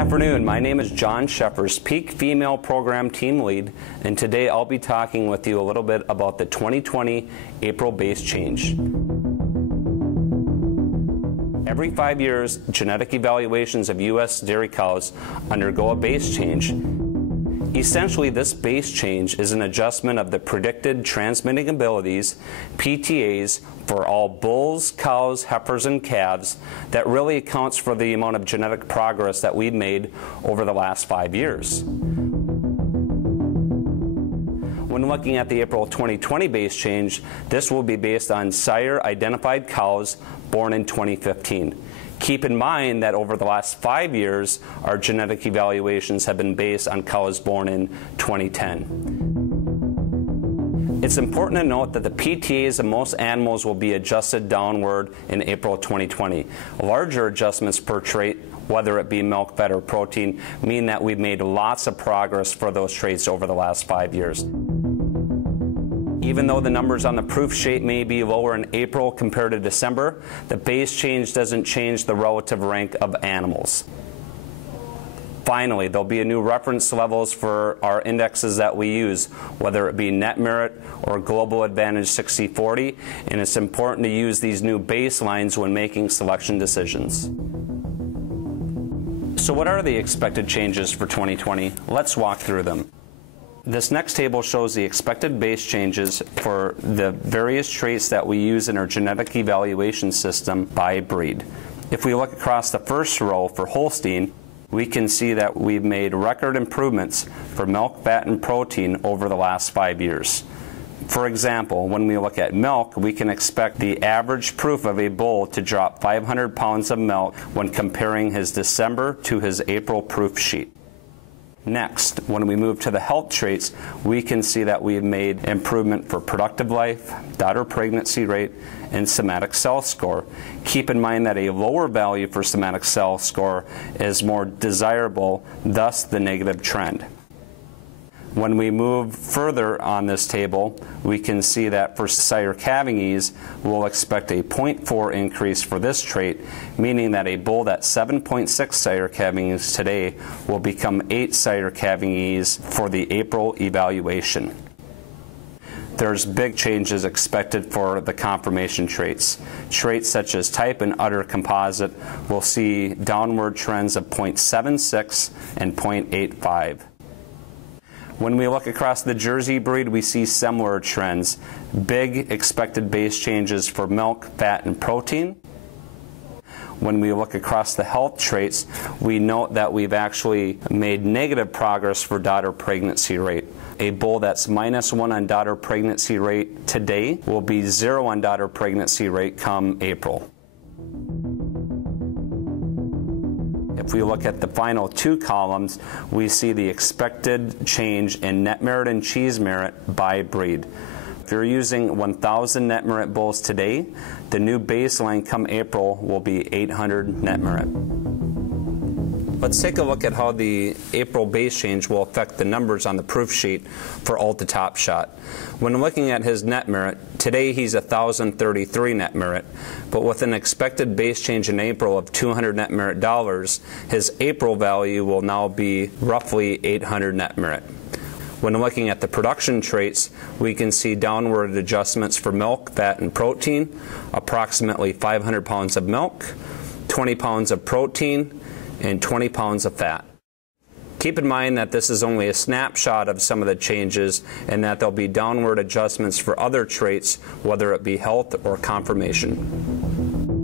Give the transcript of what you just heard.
afternoon, my name is John Schefers, Peak Female Program Team Lead, and today I'll be talking with you a little bit about the 2020 April base change. Every 5 years, genetic evaluations of U.S. dairy cows undergo a base change. Essentially, this base change is an adjustment of the predicted transmitting abilities, PTAs, for all bulls, cows, heifers, and calves that really accounts for the amount of genetic progress that we've made over the last 5 years. When looking at the April 2020 base change, this will be based on sire-identified cows born in 2015. Keep in mind that over the last 5 years, our genetic evaluations have been based on cows born in 2010. It's important to note that the PTAs of most animals will be adjusted downward in April 2020. Larger adjustments per trait, whether it be milk, fat, or protein, mean that we've made lots of progress for those traits over the last 5 years. Even though the numbers on the proof sheet may be lower in April compared to December, the base change doesn't change the relative rank of animals. Finally, there'll be a new reference levels for our indexes that we use, whether it be net merit or global advantage 60/40, and it's important to use these new baselines when making selection decisions. So what are the expected changes for 2020? Let's walk through them. This next table shows the expected base changes for the various traits that we use in our genetic evaluation system by breed. If we look across the first row for Holstein, we can see that we've made record improvements for milk, fat, and protein over the last 5 years. For example, when we look at milk, we can expect the average proof of a bull to drop 500 pounds of milk when comparing his December to his April proof sheet. Next, when we move to the health traits, we can see that we've made improvement for productive life, daughter pregnancy rate, and somatic cell score. Keep in mind that a lower value for somatic cell score is more desirable, thus the negative trend. When we move further on this table, we can see that for sire calving ease, we'll expect a 0.4 increase for this trait, meaning that a bull that's 7.6 sire calving ease today will become 8 sire calving ease for the April evaluation. There's big changes expected for the conformation traits. Traits such as type and udder composite will see downward trends of 0.76 and 0.85. When we look across the Jersey breed, we see similar trends. Big expected base changes for milk, fat, and protein. When we look across the health traits, we note that we've actually made negative progress for daughter pregnancy rate. A bull that's -1 on daughter pregnancy rate today will be 0 on daughter pregnancy rate come April. If we look at the final two columns, we see the expected change in net merit and cheese merit by breed. If you're using 1,000 net merit bulls today, the new baseline come April will be 800 net merit. Let's take a look at how the April base change will affect the numbers on the proof sheet for Ulta Top Shot. When looking at his net merit, today he's 1,033 net merit, but with an expected base change in April of 200 net merit dollars, his April value will now be roughly 800 net merit. When looking at the production traits, we can see downward adjustments for milk, fat, and protein, approximately 500 pounds of milk, 20 pounds of protein, and 20 pounds of fat. Keep in mind that this is only a snapshot of some of the changes and that there'll be downward adjustments for other traits, whether it be health or conformation.